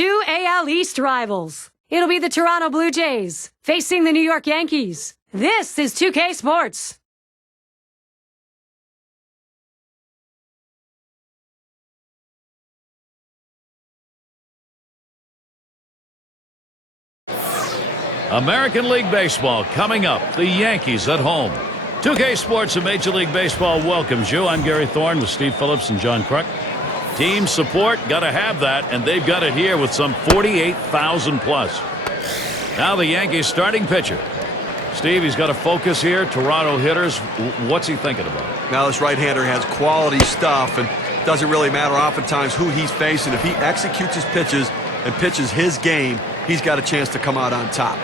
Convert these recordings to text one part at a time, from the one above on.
two AL East rivals. It'll be the Toronto Blue Jays facing the New York Yankees. This is 2K Sports. American League Baseball coming up. The Yankees at home. 2K Sports and Major League Baseball welcomes you. I'm Gary Thorne with Steve Phillips and John Kruk. Team support, got to have that, and they've got it here with some 48,000 plus. Now the Yankees starting pitcher. Steve, he's got to focus here. Toronto hitters, what's he thinking about? Now this right-hander has quality stuff, and doesn't really matter oftentimes who he's facing. If he executes his pitches and pitches his game, he's got a chance to come out on top.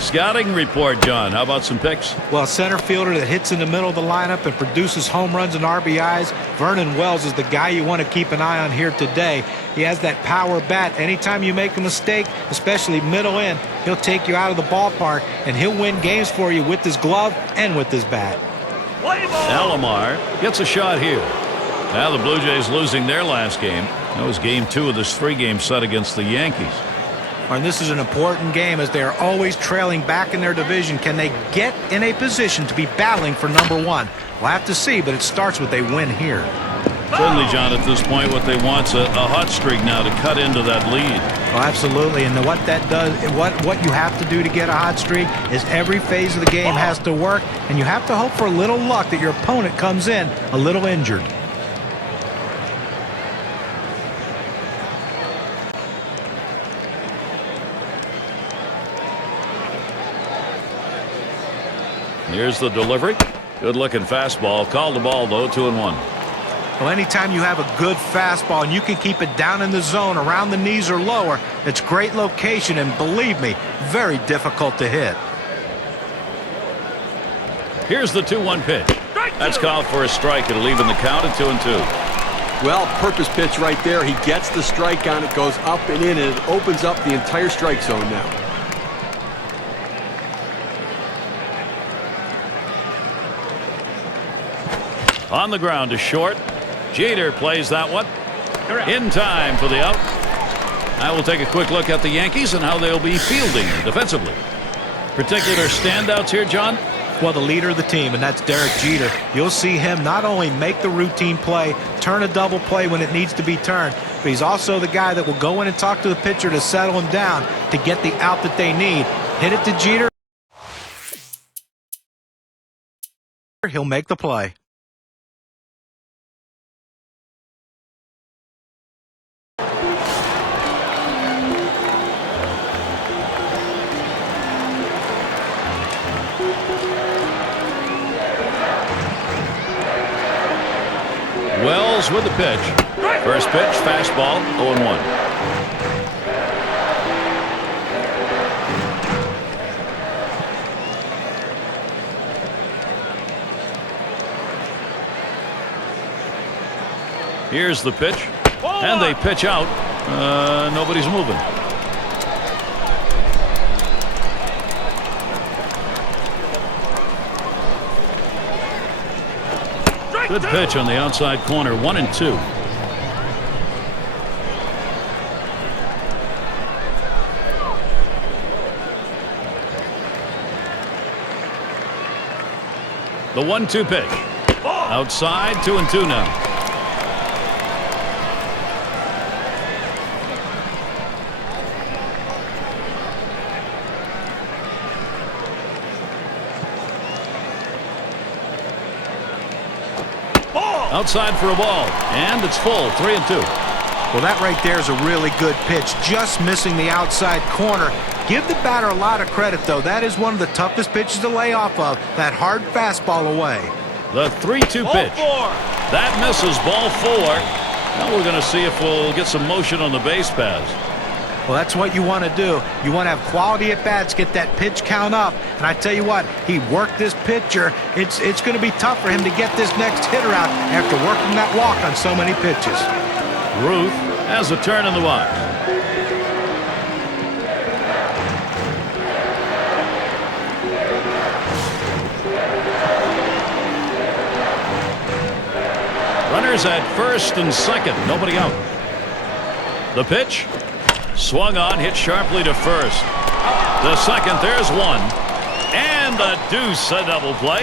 Scouting report, John. How about some picks? Well, center fielder that hits in the middle of the lineup and produces home runs and RBIs, Vernon Wells is the guy you want to keep an eye on here today. He has that power bat. Anytime you make a mistake, especially middle in, he'll take you out of the ballpark, and he'll win games for you with his glove and with his bat. Alomar gets a shot here. Now the Blue Jays losing their last game. That was game 2 of this 3-game set against the Yankees. And this is an important game as they are always trailing back in their division. Can they get in a position to be battling for number 1? We'll have to see, but it starts with a win here. Certainly, John, at this point, what they want's a hot streak now to cut into that lead. Oh, absolutely, and what that does, what you have to do to get a hot streak is every phase of the game has to work, and you have to hope for a little luck that your opponent comes in a little injured. Here's the delivery. Good-looking fastball. Called the ball, though, 2-1. Well, anytime you have a good fastball and you can keep it down in the zone around the knees or lower, it's great location, and believe me, very difficult to hit. Here's the 2-1 pitch. That's called for a strike. It'll even the count at 2-2. Well, purpose pitch right there. He gets the strike on it, goes up and in, and it opens up the entire strike zone now. On the ground to short. Jeter plays that one. In time for the out. Now we'll take a quick look at the Yankees and how they'll be fielding defensively. Particular standouts here, John? Well, the leader of the team, and that's Derek Jeter. You'll see him not only make the routine play, turn a double play when it needs to be turned, but he's also the guy that will go in and talk to the pitcher to settle him down to get the out that they need. Hit it to Jeter. He'll make the play. Wells with the pitch. First pitch, fastball, 0-1. Here's the pitch. And they pitch out. Nobody's moving. Good pitch on the outside corner, 1-2. The 1-2 pitch. Outside, 2-2 now. Outside for a ball, and it's full, 3-2. Well, that right there is a really good pitch, just missing the outside corner. Give the batter a lot of credit, though. That is one of the toughest pitches to lay off of, that hard fastball away. The 3-2 pitch. That misses, ball 4. Now we're going to see if we'll get some motion on the base paths. Well, that's what you want to do. You want to have quality at bats, get that pitch count up. And I tell you what, he worked this pitcher. It's going to be tough for him to get this next hitter out after working that walk on so many pitches. Ruth has a turn in the box. Runners at first and second, nobody out. The pitch. Swung on, hit sharply to first. The second, there's one. And a deuce, a double play.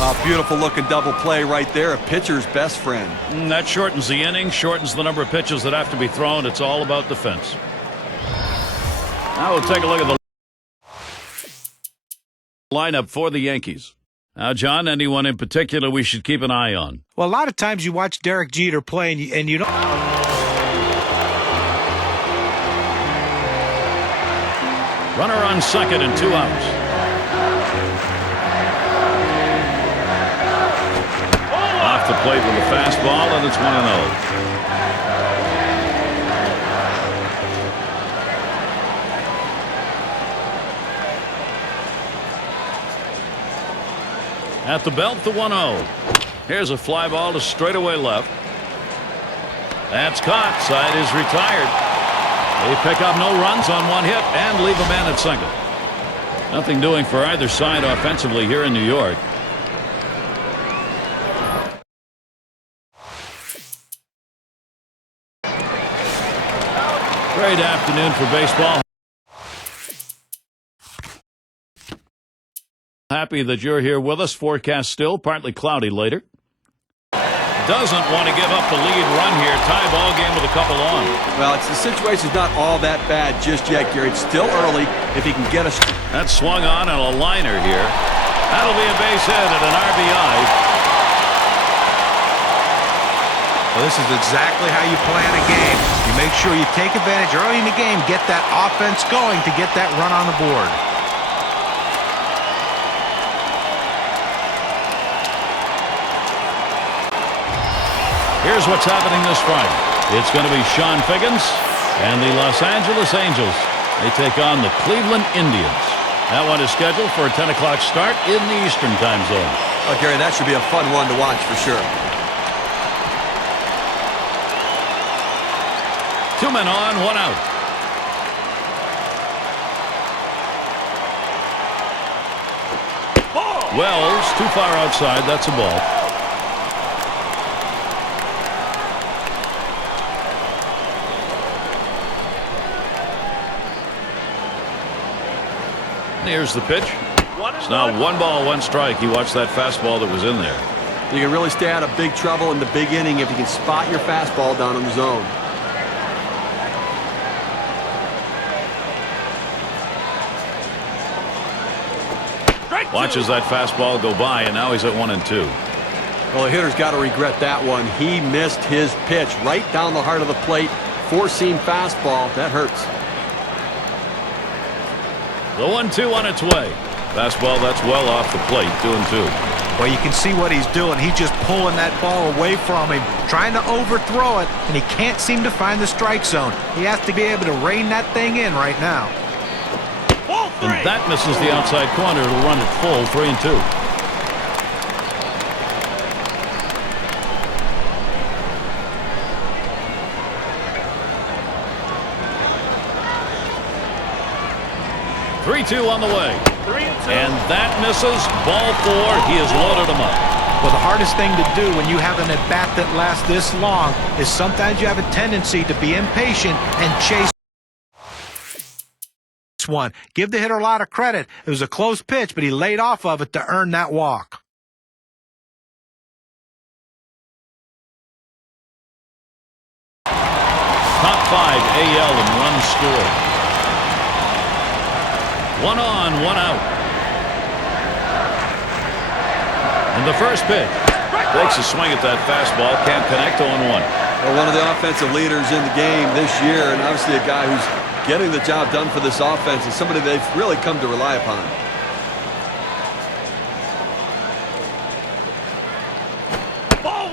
A beautiful looking double play right there. A pitcher's best friend. That shortens the inning, shortens the number of pitches that have to be thrown. It's all about defense. Now we'll take a look at the lineup for the Yankees. Now, John, anyone in particular we should keep an eye on? Well, a lot of times you watch Derek Jeter play and you don't. Runner on second and 2 outs. Off the plate with a fastball, and it's 1-0. At the belt, the 1-0. Here's a fly ball to straightaway left. That's caught. Side is retired. They pick up no runs on one hit and leave a man at second. Nothing doing for either side offensively here in New York. Great afternoon for baseball. Happy that you're here with us. Forecast still partly cloudy later. Doesn't want to give up the lead run here. Tie ball game with a couple on. Well, the situation's not all that bad just yet, Gary. It's still early if he can get us. That's swung on and a liner here. That'll be a base hit and an RBI. Well, this is exactly how you plan a game. You make sure you take advantage early in the game, get that offense going to get that run on the board. Here's what's happening this Friday. It's going to be Sean Figgins and the Los Angeles Angels. They take on the Cleveland Indians. That one is scheduled for a 10 o'clock start in the Eastern time zone. Oh, Gary, that should be a fun one to watch for sure. 2 men on, 1 out. Wells too far outside. That's a ball. Here's the pitch. It's now 1 ball, 1 strike. He watched that fastball that was in there. You can really stay out of big trouble in the big inning if you can spot your fastball down in the zone. Watches that fastball go by, and now he's at 1-2. Well, the hitter's got to regret that one. He missed his pitch right down the heart of the plate. Four-seam fastball. That hurts. The 1-2 on its way. Fastball that's well off the plate, 2-2. Well, you can see what he's doing. He's just pulling that ball away from him, trying to overthrow it, and he can't seem to find the strike zone. He has to be able to rein that thing in right now. And that misses the outside corner. It'll run it full, 3-2. On the way. And that misses. Ball 4. He has loaded him up. Well, the hardest thing to do when you have an at-bat that lasts this long is sometimes you have a tendency to be impatient and chase one. Give the hitter a lot of credit. It was a close pitch, but he laid off of it to earn that walk. Top 5 AL in runs scored. 1 on, 1 out. And the first pitch. Takes a swing at that fastball. Can't connect. 0-1. Well, one of the offensive leaders in the game this year, and obviously a guy who's getting the job done for this offense, and somebody they've really come to rely upon.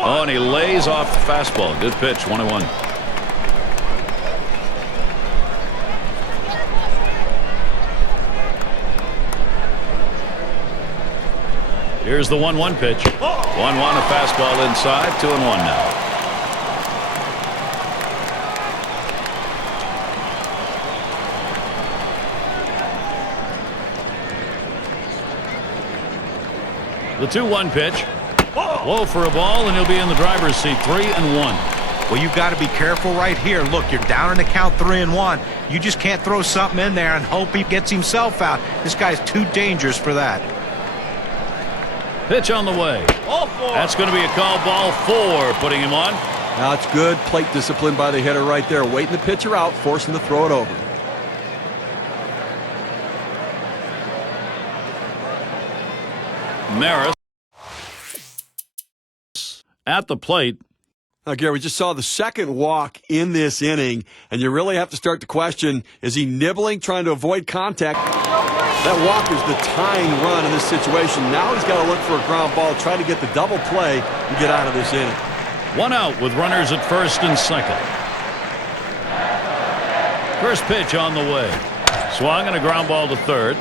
Oh, and he lays off the fastball. Good pitch. 1-1. Here's the 1-1 pitch. 1-1, a fastball inside. 2-1 now. The 2-1 pitch. Low for a ball, and he'll be in the driver's seat. 3-1. Well, you've got to be careful right here. Look, you're down in the count 3-1. You just can't throw something in there and hope he gets himself out. This guy's too dangerous for that. Pitch on the way. That's going to be a call, ball 4, putting him on. Now it's good plate discipline by the hitter right there, waiting the pitcher out, forcing to throw it over. Maris at the plate. Now, Gary, we just saw the second walk in this inning, and you really have to start to question, is he nibbling, trying to avoid contact? That walk is the tying run in this situation. Now he's got to look for a ground ball, try to get the double play, and get out of this inning. 1 out with runners at first and second. First pitch on the way. Swung and a ground ball to third.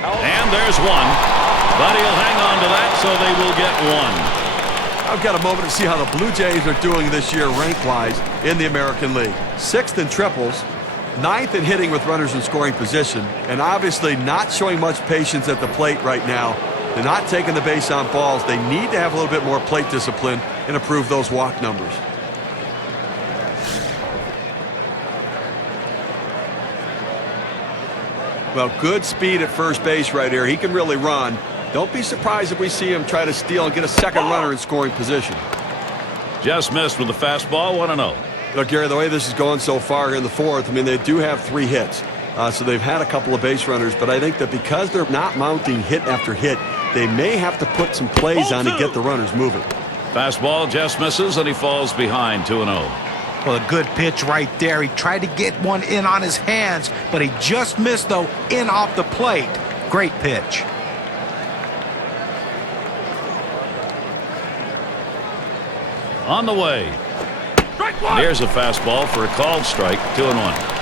And there's one. But he'll hang on to that, so they will get one. I've got a moment to see how the Blue Jays are doing this year rank-wise in the American League. 6th in triples, 9th in hitting with runners in scoring position, and obviously not showing much patience at the plate right now. They're not taking the base on balls. They need to have a little bit more plate discipline and improve those walk numbers. Well, good speed at first base right here. He can really run. Don't be surprised if we see him try to steal and get a second runner in scoring position. Just missed with the fastball, 1-0. Look, Gary, the way this is going so far in the 4th, I mean, they do have 3 hits. So they've had a couple of base runners, but I think that because they're not mounting hit after hit, they may have to put some plays on to get the runners moving. Fastball just misses, and he falls behind 2-0. Well, a good pitch right there. He tried to get one in on his hands, but he just missed, though, in off the plate. Great pitch. On the way. Here's a fastball for a called strike, 2-1.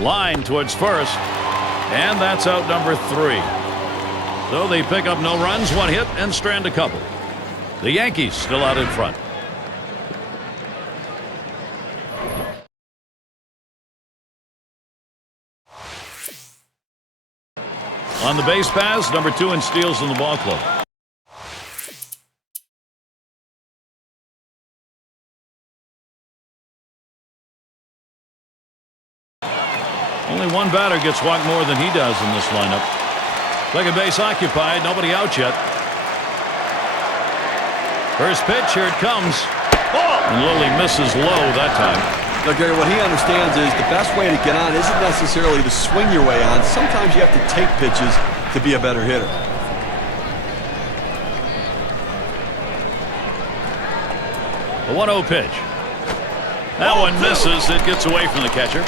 Line towards first, and that's out number 3. So they pick up no runs, 1 hit, and strand a couple. The Yankees still out in front. On the base paths, number 2 in steals in the ball club. Only one batter gets walked more than he does in this lineup. Second base occupied, nobody out yet. First pitch, here it comes. And Lilly misses low that time. Now, Gary, what he understands is the best way to get on isn't necessarily to swing your way on. Sometimes you have to take pitches to be a better hitter. A 1-0 pitch. That one misses. It gets away from the catcher.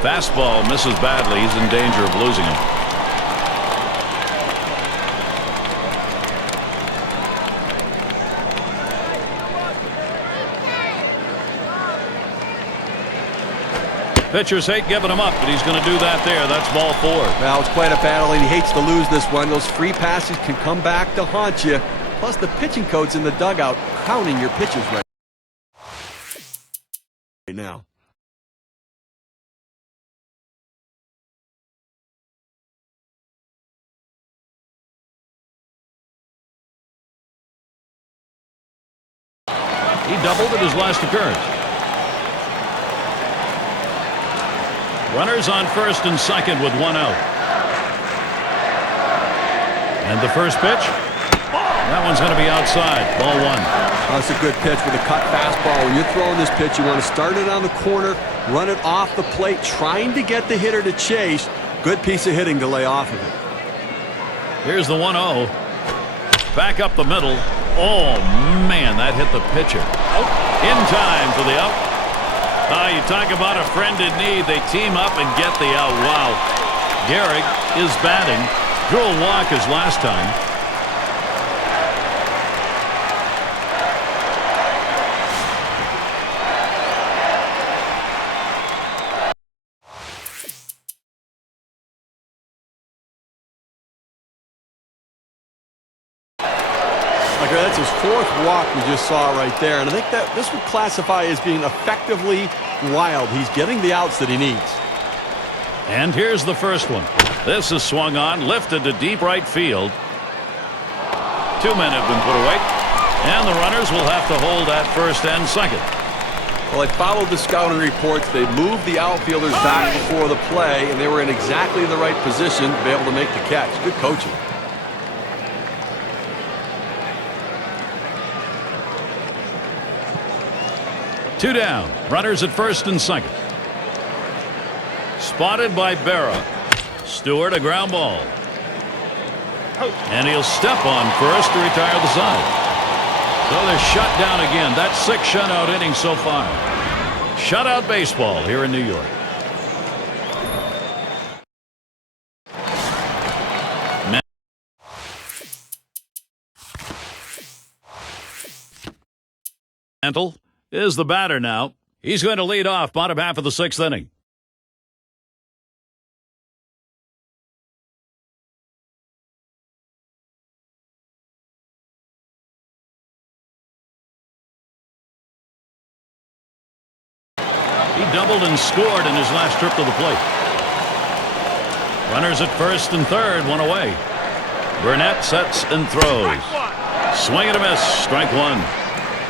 Fastball misses badly. He's in danger of losing him. Pitchers hate giving him up, but he's going to do that there. That's ball 4. Well, it's quite a battle, and he hates to lose this one. Those free passes can come back to haunt you. Plus, the pitching coach in the dugout counting your pitches right now. He doubled at his last occurrence. Runners on first and second with 1 out. And the first pitch. That one's going to be outside. Ball 1. That's a good pitch with a cut fastball. When you're throwing this pitch, you want to start it on the corner, run it off the plate, trying to get the hitter to chase. Good piece of hitting to lay off of it. Here's the 1-0. Back up the middle. Oh, man, that hit the pitcher. In time for the out. You talk about a friend in need. They team up and get the out. Wow. Gehrig is batting. Drew a walk his last time. That's his fourth walk we just saw right there. And I think that this would classify as being effectively wild. He's getting the outs that he needs. And here's the first one. This is swung on, lifted to deep right field. 2 men have been put away. And the runners will have to hold at first and second. Well, I followed the scouting reports. They moved the outfielders back before the play, and they were in exactly the right position to be able to make the catch. Good coaching. Two down. Runners at first and second. Spotted by Berra. Stewart, a ground ball. And he'll step on first to retire the side. So they're shut down again. That's 6 shutout innings so far. Shutout baseball here in New York. Mantle is the batter now. He's going to lead off bottom half of the 6th inning. He doubled and scored in his last trip to the plate. Runners at first and third, one away. Burnett sets and throws. Swing and a miss, strike one.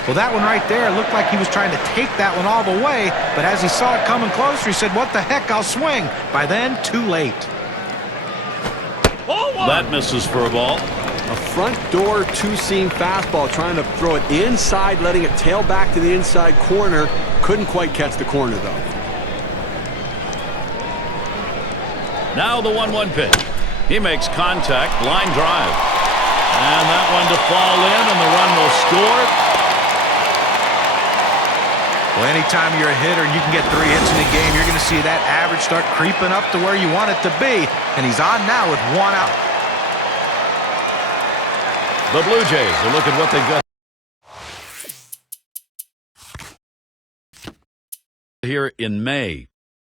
Well, that one right there looked like he was trying to take that one all the way, but as he saw it coming closer, he said, what the heck, I'll swing. By then, too late. That misses for a ball. A front door two-seam fastball, trying to throw it inside, letting it tail back to the inside corner. Couldn't quite catch the corner, though. Now the 1-1 pitch. He makes contact, line drive. And that one to fall in, and the run will score. Well, anytime you're a hitter and you can get 3 hits in a game, you're going to see that average start creeping up to where you want it to be. And he's on now with 1 out. The Blue Jays will look at what they've got here in May.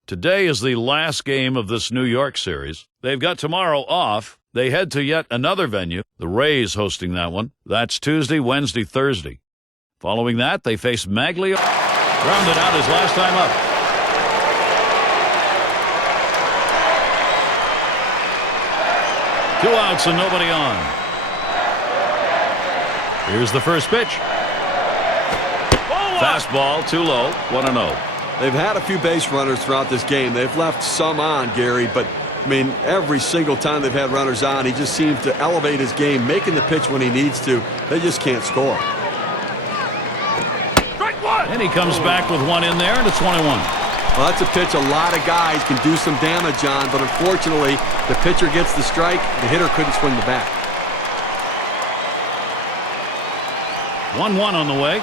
Today is the last game of this New York series. They've got tomorrow off. They head to yet another venue, the Rays hosting that one. That's Tuesday, Wednesday, Thursday. Following that, they face Maglio. Grounded out his last time up. Two outs and nobody on. Here's the first pitch. Fastball too low, 1-0. They've had a few base runners throughout this game. They've left some on, Gary, but I mean, every single time they've had runners on, he just seems to elevate his game, making the pitch when he needs to. They just can't score. And he comes back with one in there, and it's 1-1. Well, that's a pitch a lot of guys can do some damage on, but unfortunately, the pitcher gets the strike. The hitter couldn't swing the bat. 1-1 on the way.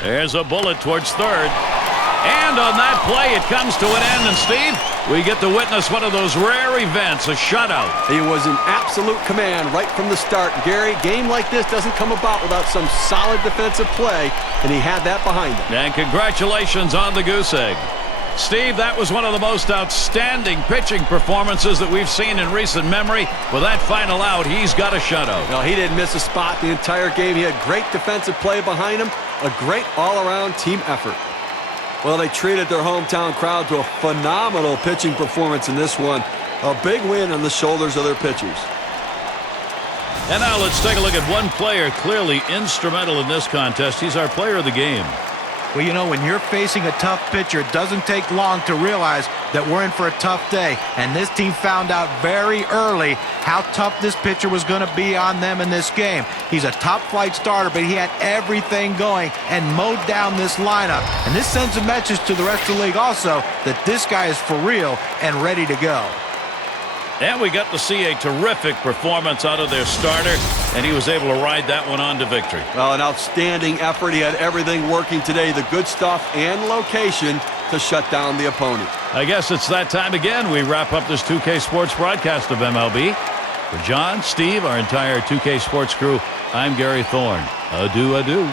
There's a bullet towards third. And on that play, it comes to an end. And, Steve, we get to witness one of those rare events, a shutout. He was in absolute command right from the start. Gary, a game like this doesn't come about without some solid defensive play, and he had that behind him. And congratulations on the goose egg. Steve, that was one of the most outstanding pitching performances that we've seen in recent memory. With that final out, he's got a shutout. No, he didn't miss a spot the entire game. He had great defensive play behind him, a great all-around team effort. Well, they treated their hometown crowd to a phenomenal pitching performance in this one. A big win on the shoulders of their pitchers. And now let's take a look at one player clearly instrumental in this contest. He's our player of the game. Well, you know, when you're facing a tough pitcher, it doesn't take long to realize that we're in for a tough day. And this team found out very early how tough this pitcher was going to be on them in this game. He's a top-flight starter, but he had everything going and mowed down this lineup. And this sends a message to the rest of the league also that this guy is for real and ready to go. And we got to see a terrific performance out of their starter, and he was able to ride that one on to victory. Well, an outstanding effort. He had everything working today, the good stuff and location to shut down the opponent. I guess it's that time again. We wrap up this 2K Sports broadcast of MLB. For John, Steve, our entire 2K Sports crew, I'm Gary Thorne. Adieu, adieu.